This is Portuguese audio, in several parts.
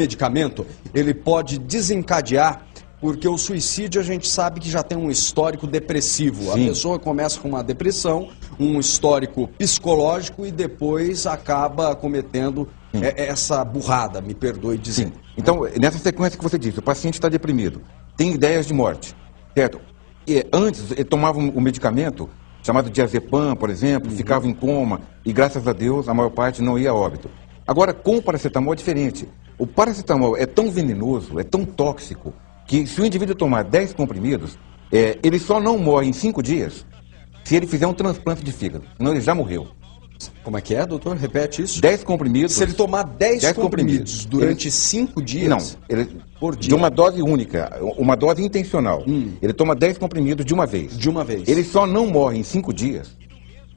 medicamento, ele pode desencadear, porque o suicídio a gente sabe que já tem um histórico depressivo. Sim. A pessoa começa com uma depressão, um histórico psicológico e depois acaba cometendo essa burrada, me perdoe dizer. Sim. Então, nessa sequência que você disse, o paciente está deprimido, tem ideias de morte, certo? E antes, ele tomava um medicamento chamado diazepam, por exemplo, ficava em coma e, graças a Deus, a maior parte não ia a óbito. Agora, com o paracetamol é diferente. O paracetamol é tão venenoso, é tão tóxico, que se o indivíduo tomar 10 comprimidos, ele só não morre em 5 dias se ele fizer um transplante de fígado, senão ele já morreu. Como é que é, doutor? Repete isso. 10 comprimidos... Se ele tomar 10 comprimidos durante 5 dias... Não, por dia. De uma dose única, uma dose intencional. Ele toma 10 comprimidos de uma vez. De uma vez. Ele só não morre em 5 dias.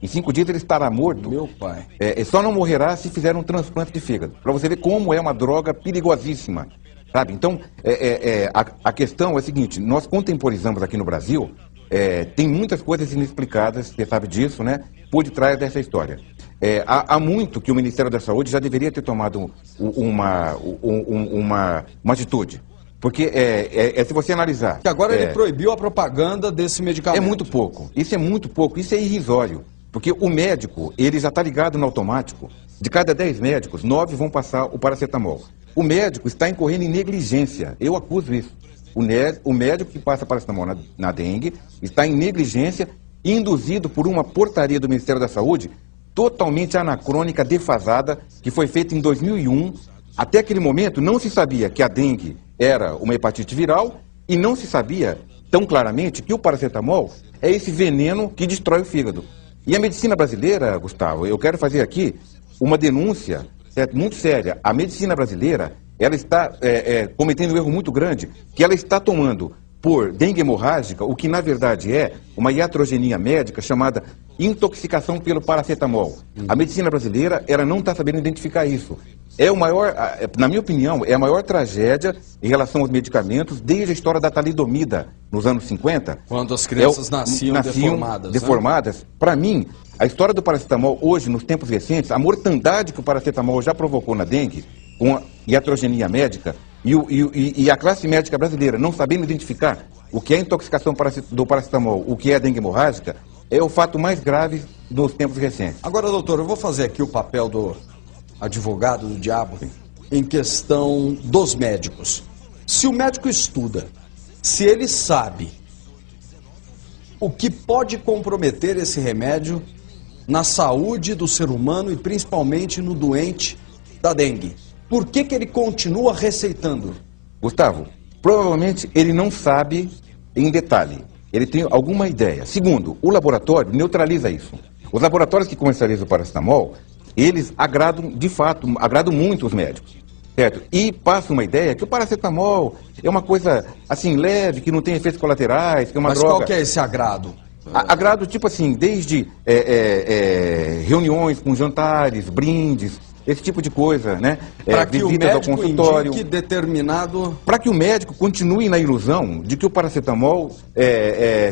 Em 5 dias ele estará morto. Meu pai. Ele só não morrerá se fizer um transplante de fígado. Para você ver como é uma droga perigosíssima. Sabe? Então, a questão é a seguinte, nós contemporizamos aqui no Brasil, tem muitas coisas inexplicadas, você sabe disso, né? Por detrás dessa história. Há muito que o Ministério da Saúde já deveria ter tomado uma atitude. Porque se você analisar... Que agora ele proibiu a propaganda desse medicamento. É muito pouco. Isso é muito pouco. Isso é irrisório. Porque o médico, ele já está ligado no automático. De cada 10 médicos, 9 vão passar o paracetamol. O médico está incorrendo em negligência. Eu acuso isso. O médico que passa paracetamol na dengue está em negligência, induzido por uma portaria do Ministério da Saúde totalmente anacrônica, defasada, que foi feita em 2001. Até aquele momento não se sabia que a dengue era uma hepatite viral e não se sabia tão claramente que o paracetamol é esse veneno que destrói o fígado. E a medicina brasileira, Gustavo, eu quero fazer aqui uma denúncia muito séria. A medicina brasileira, ela está cometendo um erro muito grande, que ela está tomando por dengue hemorrágica, o que na verdade é uma iatrogenia médica chamada intoxicação pelo paracetamol. A medicina brasileira, ela não está sabendo identificar isso. É o maior, na minha opinião, é a maior tragédia em relação aos medicamentos desde a história da talidomida, nos anos 50. Quando as crianças nasciam deformadas. Né? Para mim, a história do paracetamol hoje, nos tempos recentes, a mortandade que o paracetamol já provocou na dengue, com a iatrogenia médica, e a classe médica brasileira não sabendo identificar o que é intoxicação do paracetamol, o que é a dengue hemorrágica, é o fato mais grave dos tempos recentes. Agora, doutor, eu vou fazer aqui o papel do advogado do diabo em questão dos médicos. Se o médico estuda, se ele sabe o que pode comprometer esse remédio na saúde do ser humano e principalmente no doente da dengue, por que ele continua receitando? Gustavo, provavelmente ele não sabe em detalhe. Ele tem alguma ideia. Segundo, o laboratório neutraliza isso. Os laboratórios que comercializam o paracetamol, eles agradam, de fato, agradam muito os médicos, certo? E passam uma ideia que o paracetamol é uma coisa, assim, leve, que não tem efeitos colaterais, que é uma droga... Mas qual que é esse agrado? Agrado, tipo assim, desde reuniões com jantares, brindes, esse tipo de coisa, né? Para que visitas o ao consultório. indique determinado... Para que o médico continue na ilusão de que o paracetamol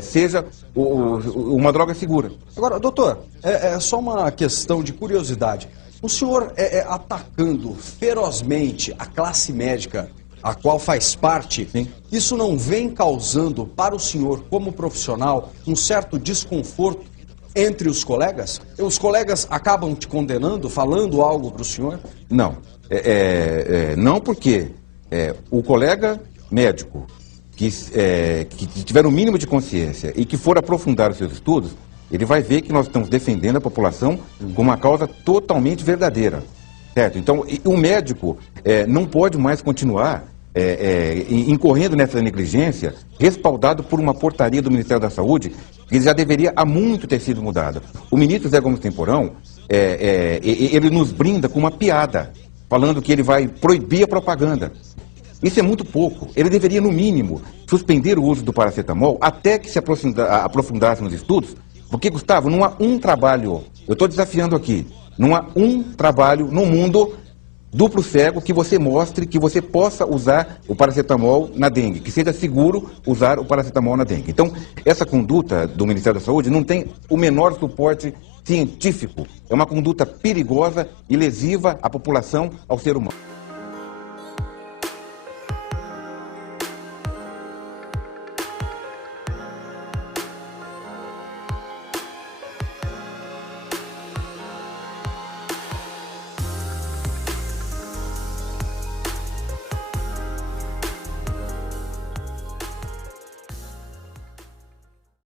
seja uma droga segura. Agora, doutor, é só uma questão de curiosidade. O senhor atacando ferozmente a classe médica a qual faz parte, sim, isso não vem causando para o senhor, como profissional, um certo desconforto entre os colegas? Os colegas acabam te condenando, falando algo para o senhor? Não. Não porque o colega médico que tiver o mínimo de consciência e que for aprofundar os seus estudos, ele vai ver que nós estamos defendendo a população com uma causa totalmente verdadeira. Certo? Então, o médico não pode mais continuar incorrendo nessa negligência, respaldado por uma portaria do Ministério da Saúde, que já deveria há muito ter sido mudada. O ministro Zé Gomes Temporão, ele nos brinda com uma piada, falando que ele vai proibir a propaganda. Isso é muito pouco. Ele deveria, no mínimo, suspender o uso do paracetamol até que se aprofundasse nos estudos, porque, Gustavo, não há um trabalho, eu estou desafiando aqui, não há um trabalho no mundo duplo cego que você mostre que você possa usar o paracetamol na dengue, que seja seguro usar o paracetamol na dengue. Então, essa conduta do Ministério da Saúde não tem o menor suporte científico. É uma conduta perigosa e lesiva à população, ao ser humano.